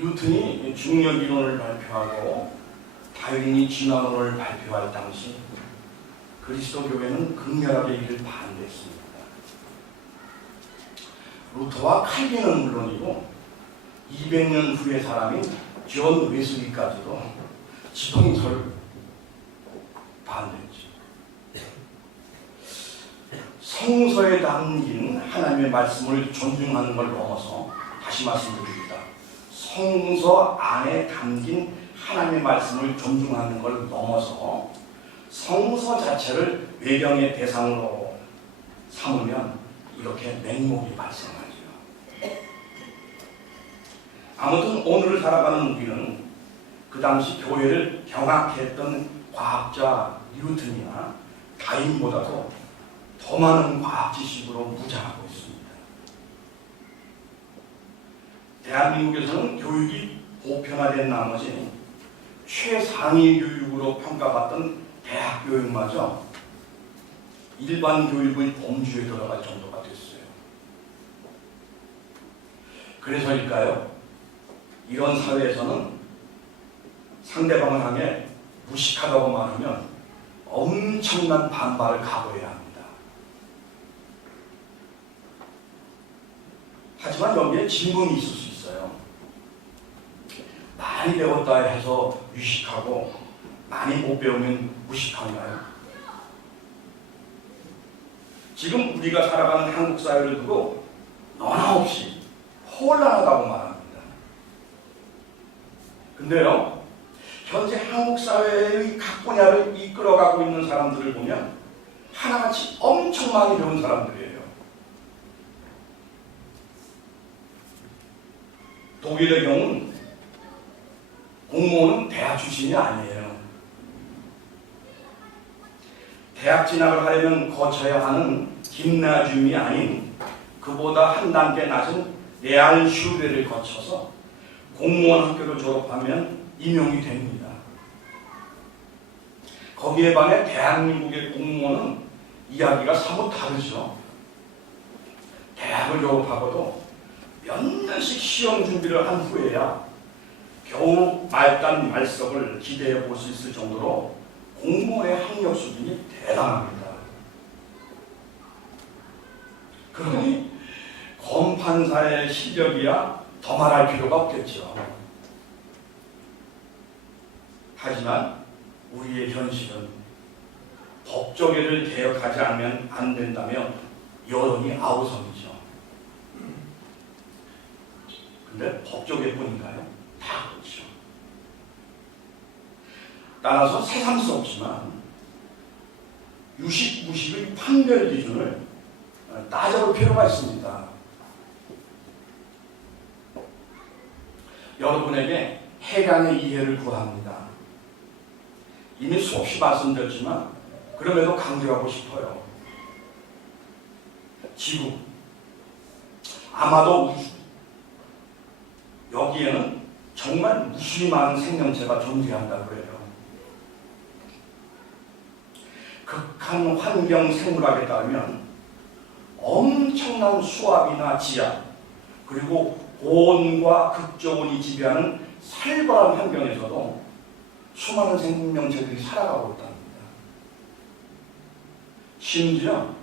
뉴턴이 중력이론을 발표하고 다윈이 진화론을 발표할 당시 그리스도 교회는 극렬하게 이를 반대했습니다. 루터와 칼빈은 물론이고 200년 후의 사람인 존 웨슬리까지도 지성설 반대했죠. 성서에 담긴 하나님의 말씀을 존중하는 걸 넘어서, 다시 말씀드립니다, 성서 안에 담긴 하나님의 말씀을 존중하는 걸 넘어서 성서 자체를 외경의 대상으로 삼으면 이렇게 맹목이 발생하죠. 아무튼 오늘을 살아가는 우리는 그 당시 교회를 경악했던 과학자 뉴턴이나 다윈보다도 더 많은 과학 지식으로 무장하고 있습니다. 대한민국에서는 교육이 보편화된 나머지 최상위 교육으로 평가받던 대학 교육마저 일반 교육의 범주에 들어갈 정도가 됐어요. 그래서일까요? 이런 사회에서는 상대방을 향해 무식하다고 말하면 엄청난 반발을 각오해야 합니다. 하지만 여기에 진범이 있을 수 있어요. 많이 배웠다 해서 유식하고 많이 못 배우면 무식한가요? 지금 우리가 살아가는 한국 사회를 두고 너나 없이 혼란하다고 말합니다. 근데요, 현재 한국 사회의 각 분야를 이끌어가고 있는 사람들을 보면 하나같이 엄청 많이 배운 사람들이에요. 독일의 경우는 공무원은 대학 출신이 아니에요. 대학 진학을 하려면 거쳐야 하는 김나줌이 아닌 그보다 한 단계 낮은 레알슈레를 거쳐서 공무원 학교를 졸업하면 임용이 됩니다. 거기에 반해 대한민국의 공무원은 이야기가 사뭇 다르죠. 대학을 졸업하고도 몇 년씩 시험 준비를 한 후에야 겨우 말단 말석을 기대해 볼 수 있을 정도로 공무원의 학력 수준이 대단합니다. 그러니 검판사의 실력이야 더 말할 필요가 없겠죠. 하지만 우리의 현실은 법조계를 개혁하지 않으면 안 된다며 여론이 아우성이죠. 근데 법조계뿐인가요? 다 그렇죠. 따라서 새삼스럽지만 유식, 무식의 판별 기준을 따져볼 필요가 있습니다. 여러분에게 해량의 이해를 구합니다. 이미 수없이 말씀드렸지만 그럼에도 강조하고 싶어요. 지구, 아마도 우주, 여기에는 정말 무수히 많은 생명체가 존재한다고 해요. 극한 환경 생물학에 따르면 엄청난 수압이나 지압, 그리고 고온과 극저온이 지배하는 살벌한 환경에서도 수많은 생명체들이 살아가고 있답니다. 심지어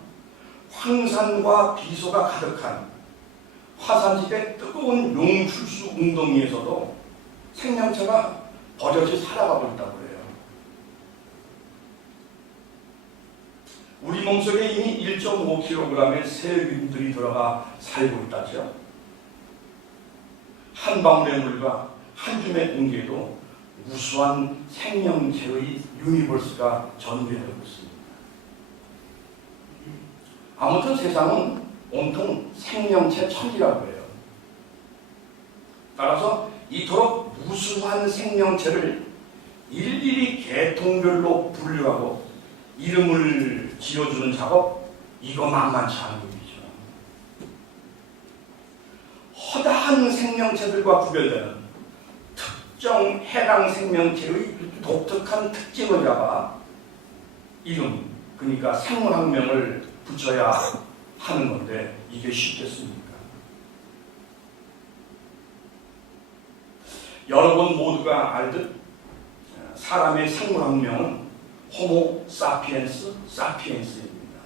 황산과 비소가 가득한 화산지대 뜨거운 용출수 웅덩이에서도 생명체가 버젓이 살아가고 있다고 해요. 우리 몸속에 이미 1.5kg의 세균들이 들어가 살고 있다죠. 한 방울의 물과 한 줌의 공기에도 무수한 생명체의 유니버스가 전개되고 있습니다. 아무튼 세상은 온통 생명체 천지라고 해요. 따라서 이토록 무수한 생명체를 일일이 계통별로 분류하고 이름을 지어주는 작업, 이거 만만치 않은 일이죠. 허다한 생명체들과 구별되는 특정 해당 생명체의 독특한 특징을 잡아 이름, 그러니까 생물학명을 붙여야 하는 건데 이게 쉽겠습니까? 여러분 모두가 알듯 사람의 생물학명은 호모 사피엔스 사피엔스입니다.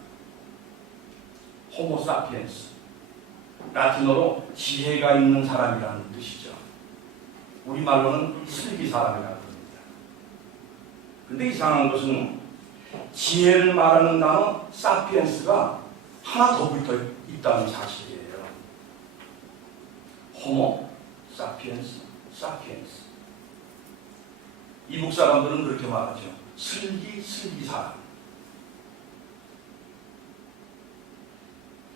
호모 사피엔스. 라틴어로 지혜가 있는 사람이라는 뜻이죠. 우리말로는 슬기 사람이라고 합니다. 근데 이상한 것은 지혜를 말하는 단어 사피엔스가 하나 더 붙어 있다는 사실이에요. 호모 사피엔스 사피엔스. 이북 사람들은 그렇게 말하죠. 슬기 사람.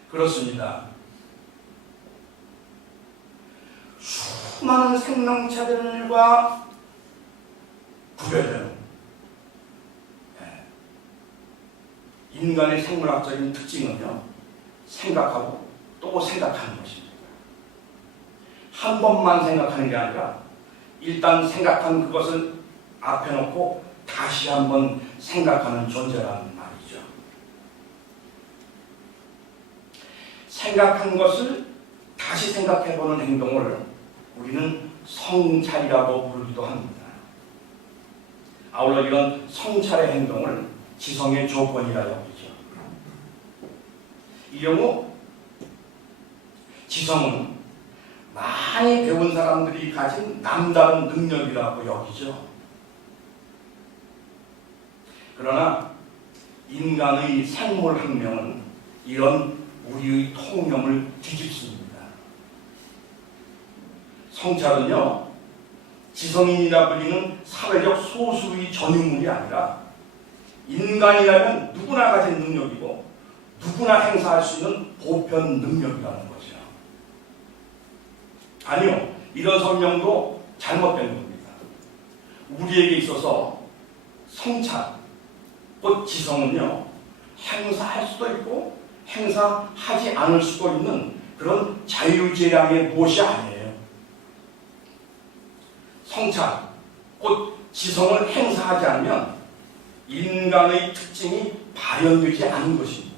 그렇습니다. 수많은 생명체들과 구별되는 인간의 생물학적인 특징은요, 생각하고 또 생각하는 것입니다. 한 번만 생각하는 게 아니라 일단 생각한 그것을 앞에 놓고 다시 한번 생각하는 존재라는 말이죠. 생각한 것을 다시 생각해보는 행동을 우리는 성찰이라고 부르기도 합니다. 아울러 이런 성찰의 행동을 지성의 조건이라 여기죠. 이 경우 지성은 많이 배운 사람들이 가진 남다른 능력이라고 여기죠. 그러나 인간의 생물학명은 이런 우리의 통념을 뒤집습니다. 성찰은요, 지성인이라 불리는 사회적 소수의 전유물이 아니라 인간이라면 누구나 가진 능력이고 누구나 행사할 수 있는 보편 능력이라는 거죠. 아니요, 이런 설명도 잘못된 겁니다. 우리에게 있어서 성찰, 곧 지성은요, 행사할 수도 있고 행사하지 않을 수도 있는 그런 자유재량의 무엇이 아니에요. 성찰, 곧 지성을 행사하지 않으면 인간의 특징이 발현되지 않은 것입니다.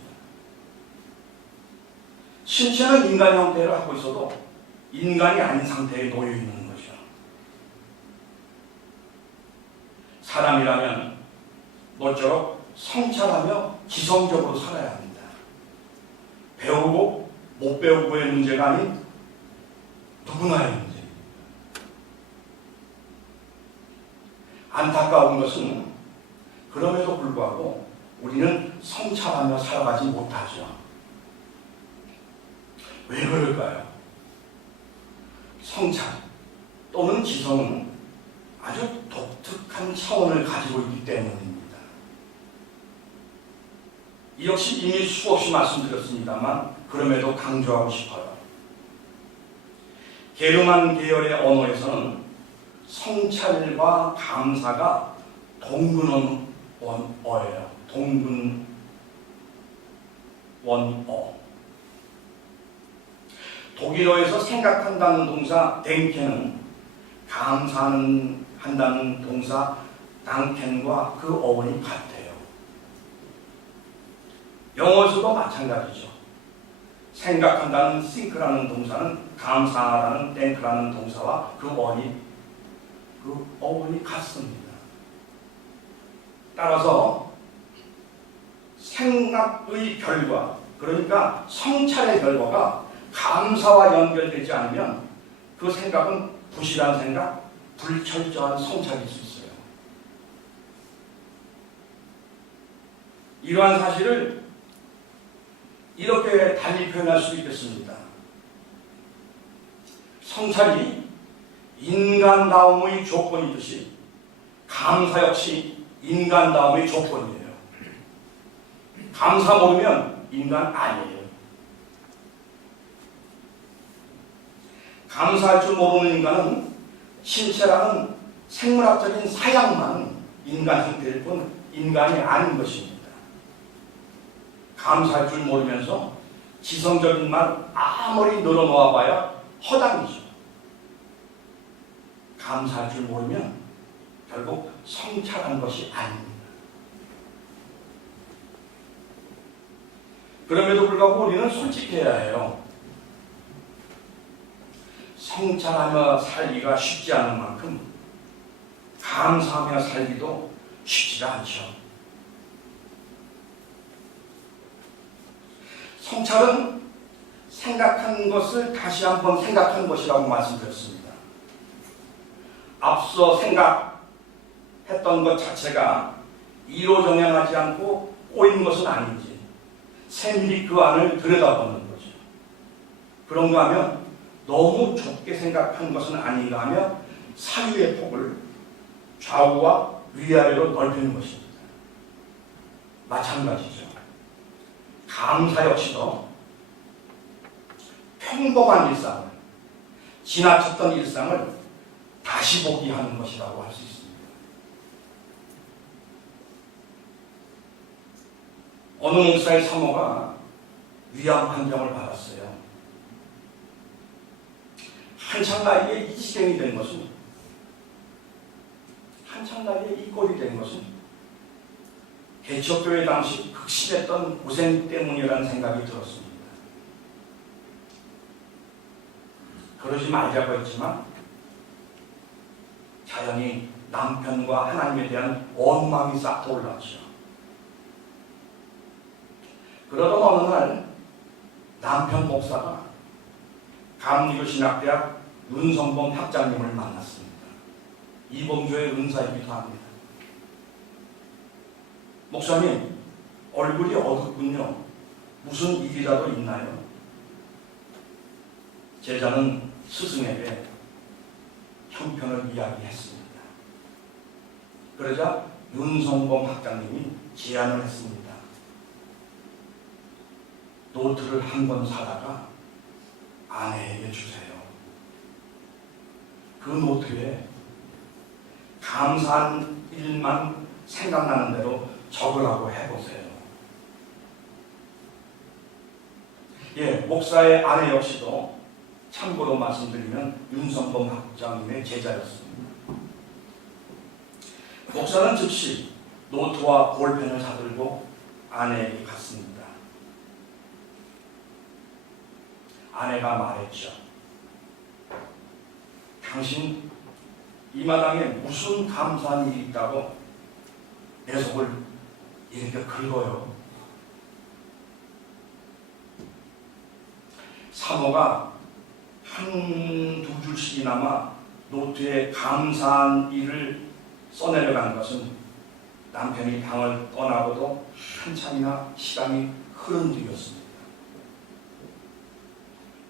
신체는 인간 형태를 하고 있어도 인간이 아닌 상태에 놓여 있는 거죠. 사람이라면 모쪼록 성찰하며 지성적으로 살아야 합니다. 배우고 못 배우고의 문제가 아닌 누구나의 문제입니다. 안타까운 것은 그럼에도 불구하고 우리는 성찰하며 살아가지 못하죠. 왜 그럴까요? 성찰 또는 지성은 아주 독특한 차원을 가지고 있기 때문입니다. 이 역시 이미 수없이 말씀드렸습니다만 그럼에도 강조하고 싶어요. 게르만 계열의 언어에서는 성찰과 감사가 동근원어예요. 동근원어. 독일어에서 생각한다는 동사 denken은 감사한다는 동사 danken과 그 어원이 같아요. 영어에서도 마찬가지죠. 생각한다는 think라는 동사는 감사라는 think라는 동사와 그 어원이 같습니다. 따라서 생각의 결과, 그러니까 성찰의 결과가 감사와 연결되지 않으면 그 생각은 부실한 생각, 불철저한 성찰일 수 있어요. 이러한 사실을 이렇게 달리 표현할 수 있겠습니다. 성찰이 인간다움의 조건이듯이 감사 역시 인간다움의 조건이에요. 감사 모르면 인간 아니에요. 감사할 줄 모르는 인간은 신체라는 생물학적인 사양만 인간 형태일 뿐 인간이 아닌 것입니다. 감사할 줄 모르면서 지성적인 말 아무리 늘어놓아봐야 허당이죠. 감사할 줄 모르면 결국 성찰한 것이 아닙니다. 그럼에도 불구하고 우리는 솔직해야 해요. 성찰하며 살기가 쉽지 않은 만큼 감사하며 살기도 쉽지가 않죠. 성찰은 생각한 것을 다시 한번 생각한 것이라고 말씀드렸습니다. 앞서 생각했던 것 자체가 이로 정연하지 않고 꼬인 것은 아닌지 세밀히 그 안을 들여다보는 거죠. 그런가 하면 너무 좁게 생각한 것은 아닌가 하며 사유의 폭을 좌우와 위아래로 넓히는 것입니다. 마찬가지죠. 감사 역시도 평범한 일상을, 지나쳤던 일상을 다시 보기 하는 것이라고 할 수 있습니다. 어느 목사의 사모가 위암 판정을 받았어요. 한창 나이에 이 지경이 된 것은, 한창 나이에 이 꼴이 된 것은 개척교회 당시 극심했던 고생 때문이라는 생각이 들었습니다. 그러지 말자고 했지만 자연히 남편과 하나님에 대한 원망이 싹 떠올랐죠. 그러던 어느 날 남편 목사가 감리교 신학대학 윤성범 학장님을 만났습니다. 이봉조의 은사이기도 합니다. 목사님, 얼굴이 어둡군요. 무슨 일이라도 있나요? 제자는 스승에게 형편을 이야기했습니다. 그러자 윤성범 학장님이 제안을 했습니다. 노트를 한 권 사다가 아내에게 주세요. 그 노트에 감사한 일만 생각나는 대로 적으라고 해보세요. 목사의 아내 역시도 참고로 말씀드리면 윤성범 학장님의 제자였습니다. 목사는 즉시 노트와 볼펜을 사들고 아내에게 갔습니다. 아내가 말했죠. 당신 이 마당에 무슨 감사한 일이 있다고 내 속을 이렇게 긁어요. 사모가 한두 줄씩이나마 노트에 감사한 일을 써내려간 것은 남편이 방을 떠나고도 한참이나 시간이 흐른 뒤였습니다.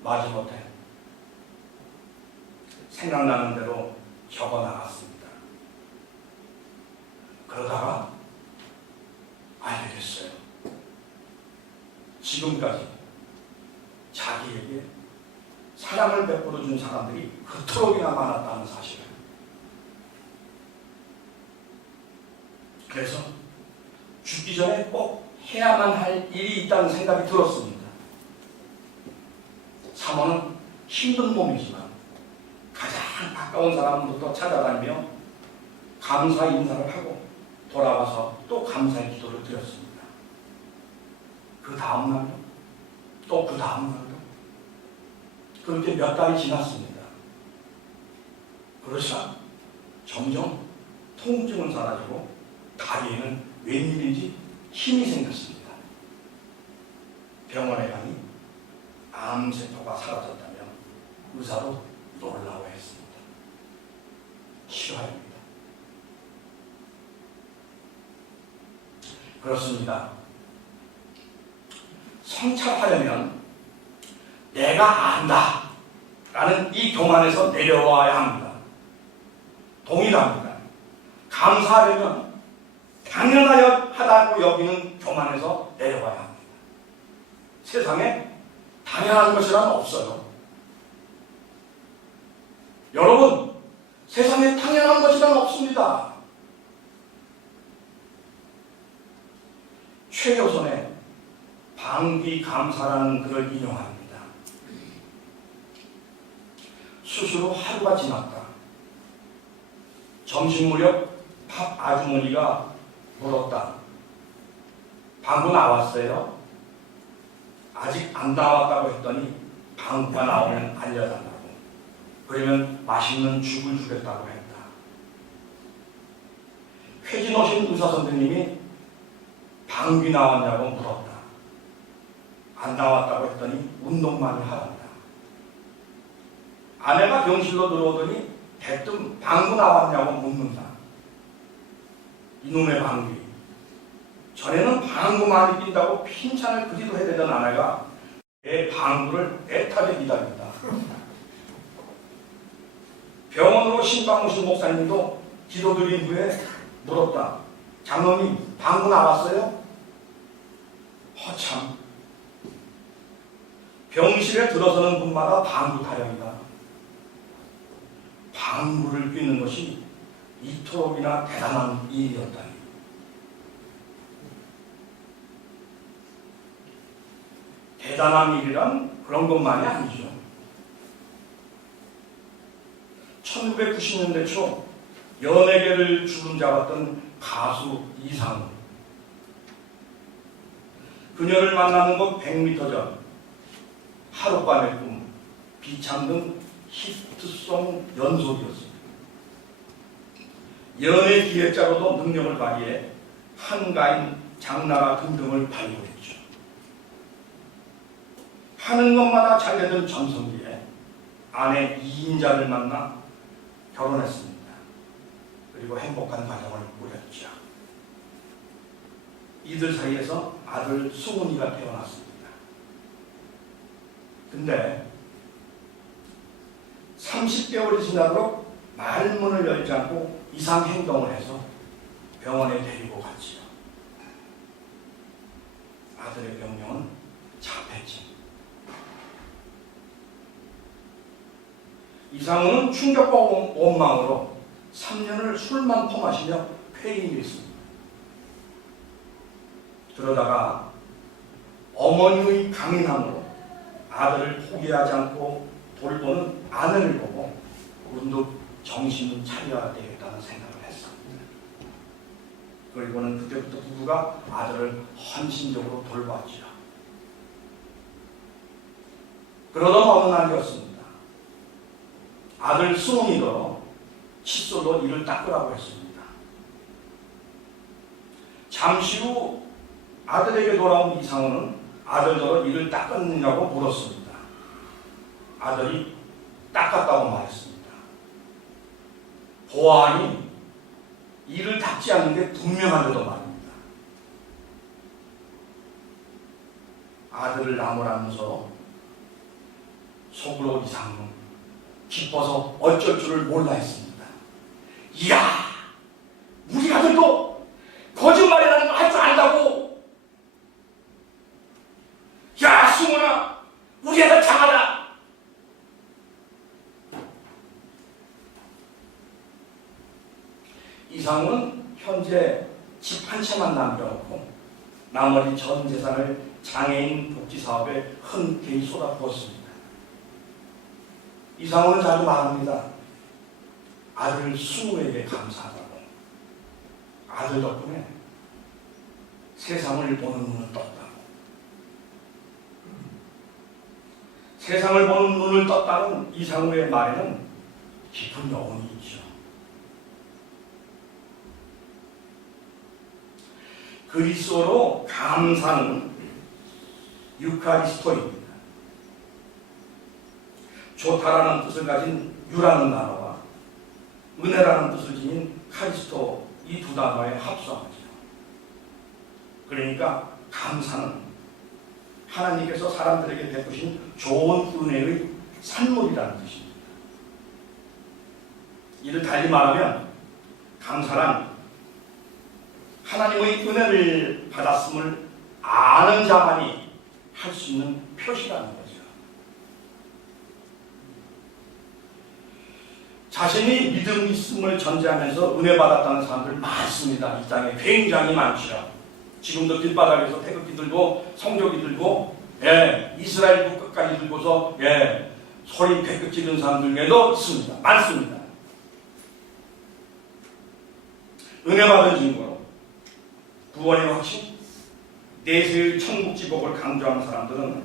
마지못해 생각나는 대로 적어나갔습니다. 그러다가 알게 됐어요. 지금까지 자기에게 사랑을 베풀어 준 사람들이 그토록이나 많았다는 사실을. 그래서 죽기 전에 꼭 해야만 할 일이 있다는 생각이 들었습니다. 사모는 힘든 몸이지만 가장 가까운 사람부터 찾아다니며 감사 인사를 하고 돌아와서 또 감사의 기도를 드렸습니다. 그 다음 날도 또 그 다음 날도 그렇게 몇 달이 지났습니다. 그러자 점점 통증은 사라지고 다리에는 웬일인지 힘이 생겼습니다. 병원에 가니 암세포가 사라졌다며 의사도 놀라워했습니다. 실화입니다. 그렇습니다. 성찰하려면 내가 안다 라는 이 교만에서 내려와야 합니다. 동일합니다. 감사하려면 당연하다고 여기는 교만에서 내려와야 합니다. 세상에 당연한 것이란 없어요. 여러분, 세상에 당연한 것이란 없습니다. 최효선의 방비감사라는 글을 인용합니다. 수술 후 하루가 지났다. 점심 무렵 밥 아주머니가 물었다. 방구 나왔어요? 아직 안 나왔다고 했더니 방구가 나오면 알려달라고. 그러면 맛있는 죽을 주겠다고 했다. 회진 오신 의사 선생님이 방귀 나왔냐고 물었다. 안 나왔다고 했더니 운동 많이 하란다. 아내가 병실로 들어오더니 대뜸 방구 나왔냐고 묻는다. 이놈의 방귀. 전에는 방구 많이 낀다고 핀찬을 그리도 해대던 아내가 내 방구를 애타게 기다린다. 병원으로 신방 오신 목사님도 기도드린 후에 물었다. 장로님, 방구 나왔어요? 허참. 병실에 들어서는 분마다 방구 타령이다. 방구를 뀌는 것이 이토록이나 대단한 일이었다니. 대단한 일이란 그런 것만이 아니죠. 1990년대 초 연예계를 주름잡았던 가수 이상우. 그녀를 만나는 곳 100m 전 하룻밤의 꿈, 비참 등 히트송 연속이었습니다. 연예 기획자로도 능력을 발휘해 한가인, 장나라 등등을 발굴했죠. 하는 것마다 잘 되던 전성기에 아내 이인자를 만나 결혼했습니다. 그리고 행복한 가정을 꾸렸죠. 이들 사이에서 아들 수문이가 태어났습니다. 근데 30개월이 지나도록 말문을 열지 않고 이상 행동을 해서 병원에 데리고 갔지요. 아들의 병명은 자폐증. 이상우는 충격과 원망으로 3년을 술만 퍼마시며 폐인했습니다. 그러다가 어머니의 강인함으로 아들을 포기하지 않고 돌보는 아내를 보고 문득 정신을 차려야 되겠다는 생각을 했습니다. 그리고는 그때부터 부부가 아들을 헌신적으로 돌봤죠. 그러던 어느 날이었습니다. 아들 수문이도 칫솔로 이를 닦으라고 했습니다. 잠시 후 아들에게 돌아온 이상우는 아들더러 이를 닦았느냐고 물었습니다. 아들이 닦았다고 말했습니다. 보아하니 이를 닦지 않는 게 분명한데도 말입니다. 아들을 나무라면서 속으로 이상우는 기뻐서 어쩔 줄을 몰라 했습니다. 이야! 우리 아들도 거짓말이라는 걸 할 줄 안다고! 야, 수문아! 우리 아들 장하다! 이상은 현재 집 한 채만 남겨놓고 나머지 전 재산을 장애인 복지사업에 흔쾌히 쏟아부었습니다. 이상호는 자주 말합니다. 아들 수에게 감사하다고. 아들 덕분에 세상을 보는 눈을 떴다고. 세상을 보는 눈을 떴다는 이상호의 말에는 깊은 여운이 있죠. 그리스어로 감사는 유카리스토입니다. 좋다라는 뜻을 가진 유라는 단어와 은혜라는 뜻을 지닌 카리스토, 이 두 단어의 합성어죠. 그러니까 감사는 하나님께서 사람들에게 베푸신 좋은 은혜의 산물이라는 뜻입니다. 이를 달리 말하면 감사란 하나님의 은혜를 받았음을 아는 자만이 할 수 있는 표시라는 거죠. 자신이 믿음 있음을 전제하면서 은혜 받았다는 사람들 많습니다. 이 땅에 굉장히 많죠. 지금도 길바닥에서 태극기 들고 성조기 들고 이스라엘 국까지 들고서 소리 배급 지르는 사람들 중에도 있습니다. 많습니다. 은혜 받은 증거로 구원의 확신, 내세의 천국지복을 강조하는 사람들은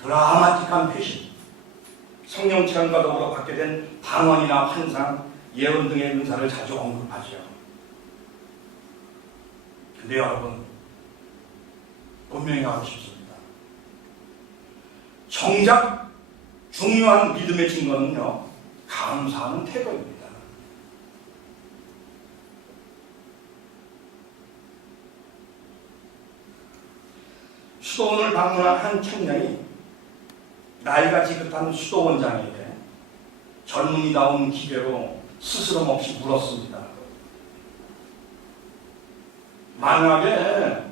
드라마틱한 패신, 성령 체험과 더불어 받게 된 방언이나 환상, 예언 등의 은사를 자주 언급하죠. 근데 여러분, 분명히 하고 싶습니다. 정작 중요한 믿음의 증거는요, 감사하는 태도입니다. 수도원을 방문한 한 청년이 나이가 지긋한 수도원장에게 젊은이다운 기대로 스스럼 없이 물었습니다. 만약에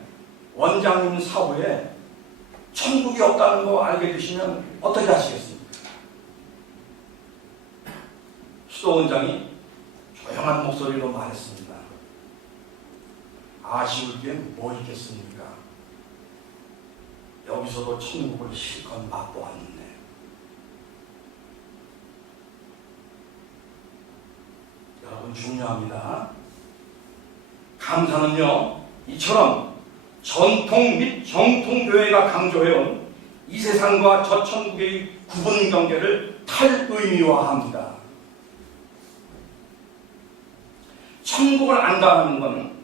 원장님 사후에 천국이 없다는 거 알게 되시면 어떻게 하시겠습니까? 수도원장이 조용한 목소리로 말했습니다. 아쉬울 게 뭐 있겠습니까? 여기서도 천국을 실컷 맛보았는데. 여러분, 중요합니다. 감사는요, 이처럼 전통 및 정통교회가 강조해온 이 세상과 저 천국의 구분 경계를 탈의미화합니다. 천국을 안다는 건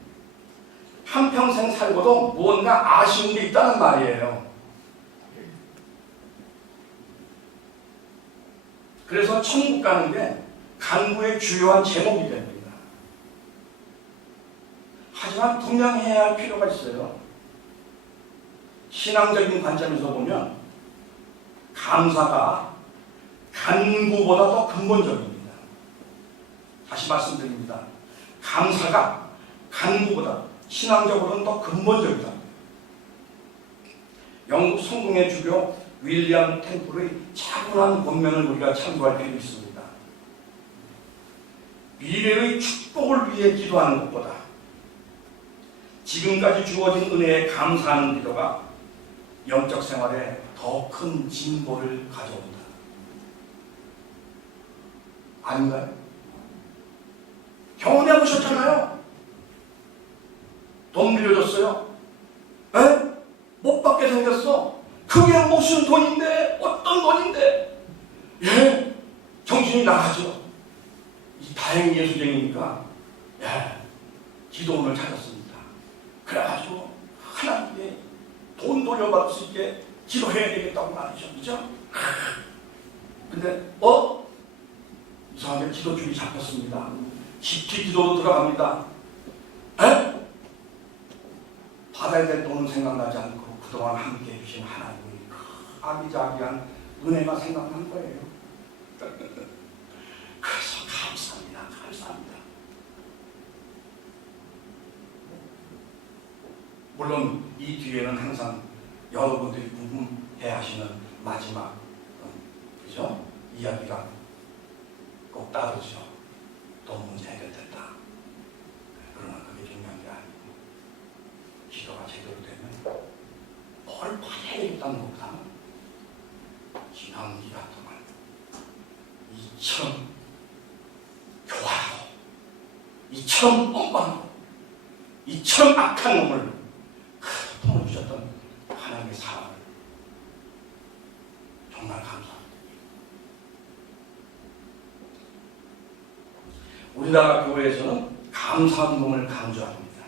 한평생 살고도 무언가 아쉬운 게 있다는 말이에요. 그래서 천국 가는 게 간구의 주요한 제목이 됩니다. 하지만 분명히 해야 할 필요가 있어요. 신앙적인 관점에서 보면 감사가 간구보다 더 근본적입니다. 다시 말씀드립니다. 감사가 간구보다 신앙적으로는 더 근본적이다. 영국 성공의 주교 윌리엄 템플의 차분한 권면을 우리가 참고할 필요가 있습니다. 미래의 축복을 위해 기도하는 것보다 지금까지 주어진 은혜에 감사하는 기도가 영적 생활에 더 큰 진보를 가져온다. 아닌가요? 경험해 보셨잖아요. 돈 빌려줬어요. 에? 못 받게 생겼어. 그게 무슨 돈인데? 어떤 돈인데? 예? 정신이 나가죠. 다행히 예수쟁이니까 기도원을 찾았습니다. 그래가지고 하나님께 돈 돌려받을 수 있게 기도해야 되겠다고 말이죠. 그죠? 근데 이상하게 기도줄이 잡혔습니다. 깊이 기도로 들어갑니다. 에? 받아야 될 돈은 생각나지 않고 그동안 함께 해주신 하나님의 아기자기한 은혜가 생각난 거예요. 그래서 감사합니다. 감사합니다. 물론 이 뒤에는 항상 여러분들이 궁금해 하시는 마지막 그죠? 이야기가 꼭 따르죠. 돈 문제 해결됐다. 그러나 그게 중요한 게 아니고 기도가 제대로 되면 뭘 받아야겠다는 것보다 지난기가 동안 이처럼 교활하고 이처럼 엉망하고 이처럼 악한 놈을 그토록 주셨던 하나님의 사랑을 정말 감사합니다. 우리나라 교회에서는 감사운동을 강조합니다.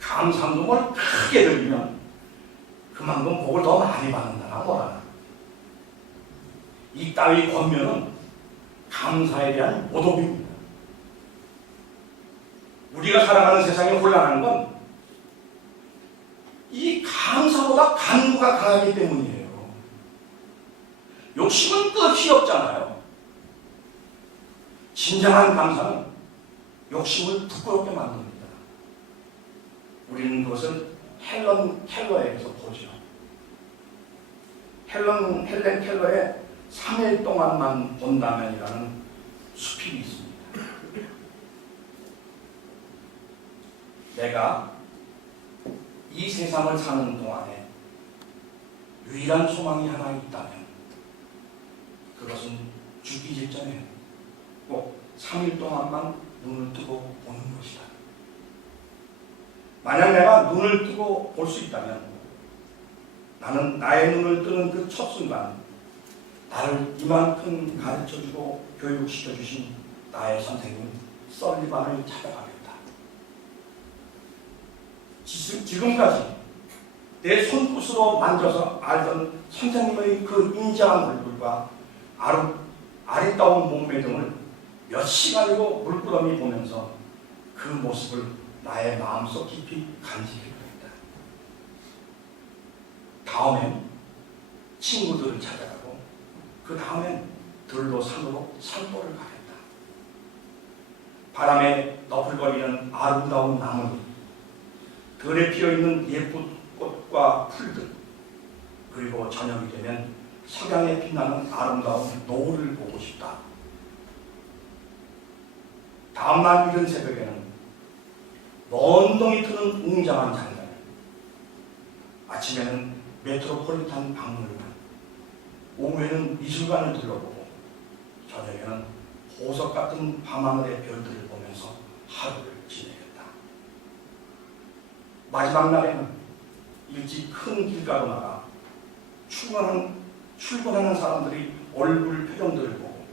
감사운동을 크게 들리면 그만큼 복을 더 많이 받는다나 뭐라나. 이 따위 권면은 감사에 대한 모독입니다. 우리가 살아가는 세상이 혼란한 건 이 감사보다 간구가 강하기 때문이에요. 욕심은 끝이 없잖아요. 진정한 감사는 욕심을 부끄럽게 만듭니다. 우리는 그것을 헬런 켈러에게서 보죠. 헬렌 켈러의 3일 동안만 본다면이라는 수필이 있습니다. 내가 이 세상을 사는 동안에 유일한 소망이 하나 있다면 그것은 죽기 직전에 꼭 3일 동안만 눈을 뜨고 보는 것이다. 만약 내가 눈을 뜨고 볼 수 있다면 나는 나의 눈을 뜨는 그 첫 순간 나를 이만큼 가르쳐주고 교육시켜주신 나의 선생님 설리반을 찾아가겠다. 지금까지 내 손끝으로 만져서 알던 선생님의 그 인자한 얼굴과 아리따운 몸매 등을 몇 시간이고 물끄러미 보면서 그 모습을 나의 마음속 깊이 간직해 보겠다. 다음엔 친구들을 찾아가고 그 다음엔 들로 산으로 산보를 가겠다. 바람에 너풀거리는 아름다운 나무들, 들에 피어있는 예쁜 꽃과 풀들, 그리고 저녁이 되면 석양에 빛나는 아름다운 노을을 보고 싶다. 다음날 이른 새벽에는 먼 동이 트는 웅장한 장관, 아침에는 메트로폴리탄 박물관, 오후에는 미술관을 둘러보고 저녁에는 보석 같은 밤하늘의 별들을 보면서 하루를 지내겠다. 마지막 날에는 일찍 큰 길가로 나가 출근하는 사람들이 얼굴 표정들을 보고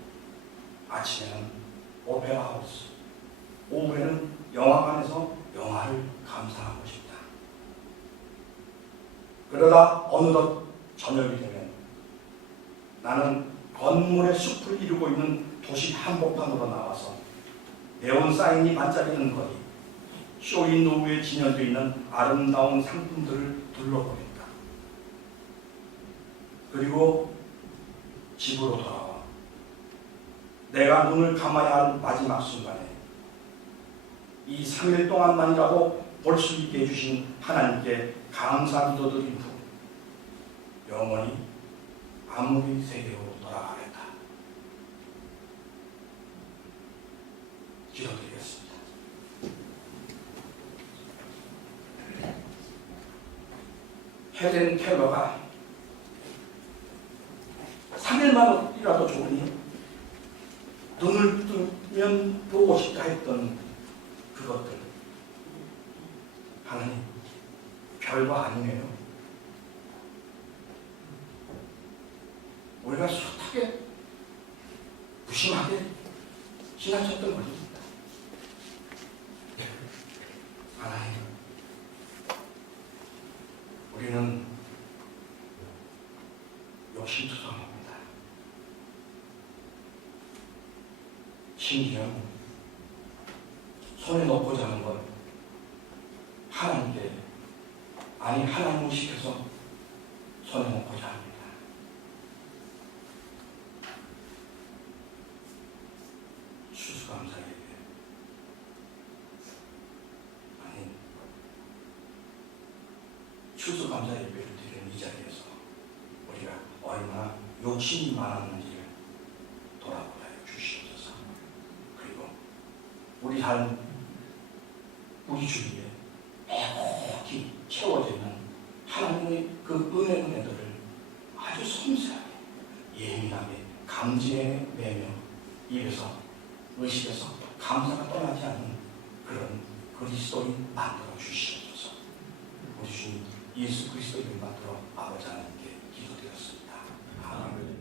아침에는 오페라 하우스, 오후에는 영화관에서 영화를 감상하고 싶다. 그러다 어느덧 저녁이 되면 나는 건물의 숲을 이루고 있는 도시 한복판으로 나와서 네온 사인이 반짝이는 거리, 쇼윈도우에 진열되어 있는 아름다운 상품들을 둘러보겠다. 그리고 집으로 돌아와 내가 눈을 감아야 할 마지막 순간에 이 3일 동안만이라도 볼 수 있게 해주신 하나님께 감사 기도드린 후 영원히 아무리 세계로 돌아가겠다. 기도드리겠습니다. 헬렌 켈러가 3일만이라도 좋으니 눈을 뜨면 보고 싶다 했던 그것들, 하나님 별거 아니네요. 우리가 숱하게 무심하게 지나쳤던 것입니다. 하나님, 우리는 욕심투성합니다. 심지어 손에 넣고자 하는 건 하나님께, 아니 하나님을 시켜서 손에 넣고자 합니다. 추수감사 예배, 아니 추수감사 예배를 드리는 이 자리에서 우리가 얼마나 욕심이 많았는지를 돌아보라 주시옵소서. 그리고 우리 삶, 우리 주위에 빼곡히 채워져 있는 하나님의 그 은혜들을 아주 섬세하게, 예민하게 감지해내며 입에서, 의식에서 감사가 떠나지 않는 그런 그리스도인 만들어 주시옵소서. 우리 주님 예수 그리스도인 만들어 아버지 하나님께 기도드렸습니다. 아멘.